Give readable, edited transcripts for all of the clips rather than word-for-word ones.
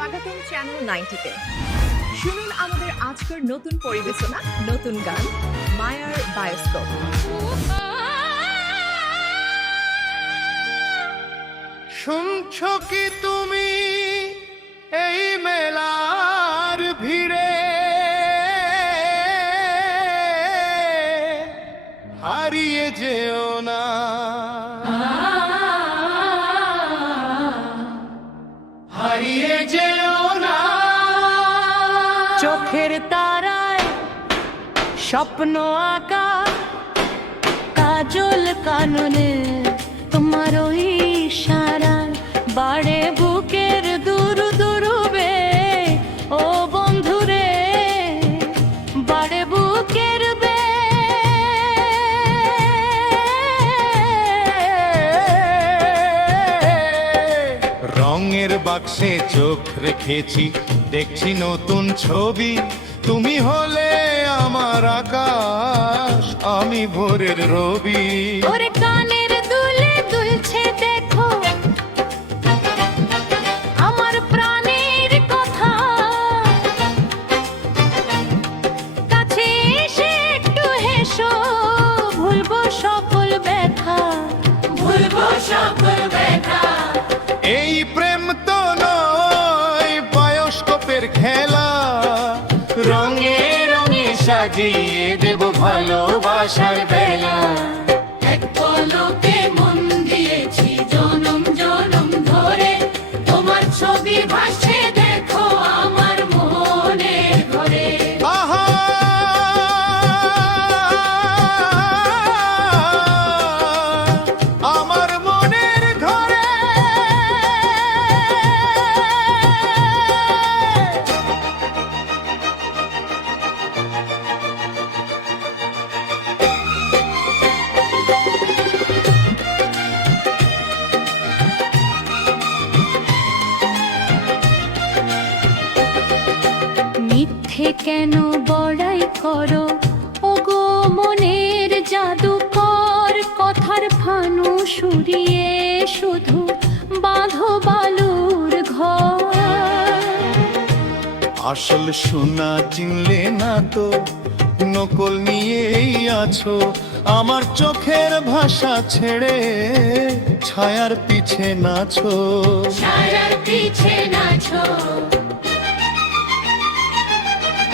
স্বাগতম চ্যানেল 90-তে। শুনুন আমাদের আজকের নতুন পরিবেশনা, নতুন গান মায়ার বায়োস্কোপ। শুনছো কি তুমি এই মেলার ভিড়ে হারিয়ে যেও না, হারিয়ে যেও না। চোখের তারায় স্বপ্ন আঁকা, কাজল কাননে তোমার ওই ইশারা বাড়ে বুকের দুরবে। ও বন্ধুরে বাড়ে বুকের বে। রঙের বাক্সে চোখ রেখেছি, দেখছি নতুন ছবি। তুমি হলে আমার আকাশ, আমি ভোরের রবি। ওরে কানের দুলে দুলছে দেখো আমার প্রাণের কথা, কাছে এসে একটু হেসো, ভুলবো সকল ব্যথা, ভুলবো সকল ব্যথা। এই প্রেম তো নয় বায়োস্কোপের খেলা, রঙে রঙে সাজিয়ে দেব ভালোবাসার বেলা। এক পলকে মন দিয়েছি জনম জনম ধরে, তোমার ছবি ভাসছে দেখো আমার মনের ঘরে। আহা আমার মনের ঘরে। মিথ্যে কেন বড়াই করো ওগো মনের জাদুকর, কথার ফানু সুরিয়ে শুধু বাঁধো বালুর ঘর। আসল সোনা চিনলে না তো, নকল নিয়েই আছো। আমার চোখের ভাষা ছেড়ে ছায়ার পিছে নাচো, ছায়ার পিছে নাচো।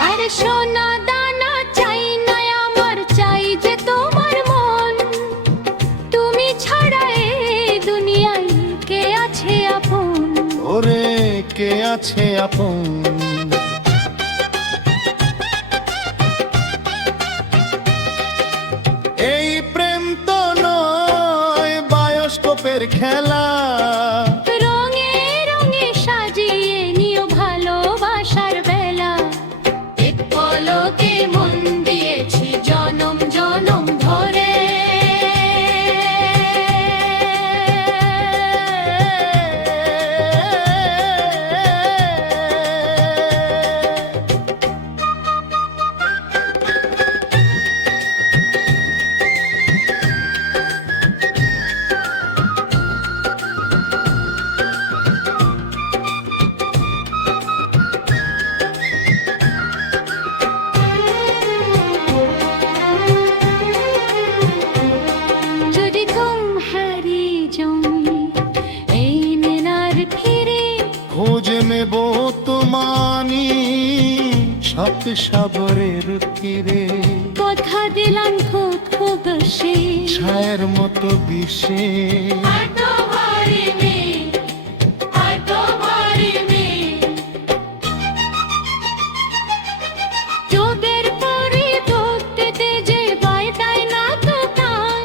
আরে সোনা দানা চাই না আমার, চাই যে তোমার মন। তুমি ছাড়া এই দুনিয়ায় কে আছে আপন? ওরে কে আছে আপন? এই প্রেম তো নয় বায়োস্কোপের খেলা, রঙে রঙে সাজিয়ে নিও ভালোবাসার বেলা। এক পলকে মন দিয়েছি জনম জনম ধরে। যদি তুম হারিয়ে যাও এই মেলার ভিড়ে, খোঁজ নেব তোমানি সাত সাগরের তীরে। কথা দিলাম খুব খুব সে ছায়ের মতো বিষে যোগের পরিবর্তে যে বায়দায় না তো তাই,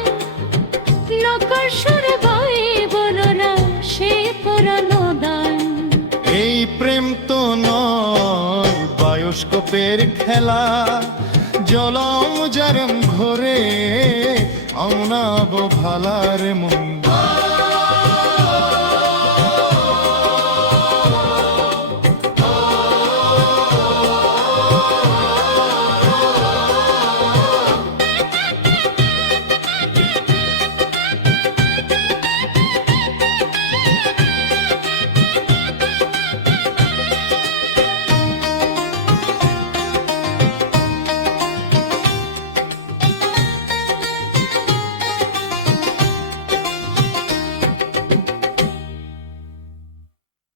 নকর সুর বয়ে বলো না সে পুরানো দান। এই প্রেম তো নয় বায়োস্কোপের খেলা, জলম জারম ঘরে আওনাবো ভালার মন